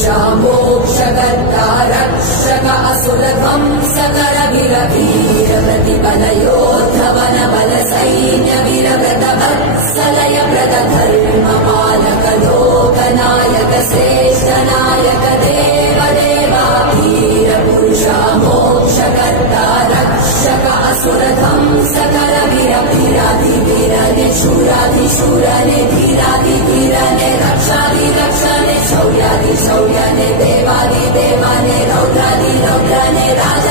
पुरुषा मोक्षकर्ता रक्षक असुरध्वंसकर वीर प्रतिबलयोद्धवन बल सैन्य वीरव्रत वत्सलय व्रत धर्म पालक लोकनायक श्रेष्ठ नायक देव देवा वीर पुरुषा मोक्षकर्ता रक्षक असुरध्वंसकर वीराधिवीरने शूराधिशूरने धीराधिधीरने रक्षाधिरक्षणे शौर्याधिशौर्यने देवाधिदेवाने रौद्राधिरौद्रने राजा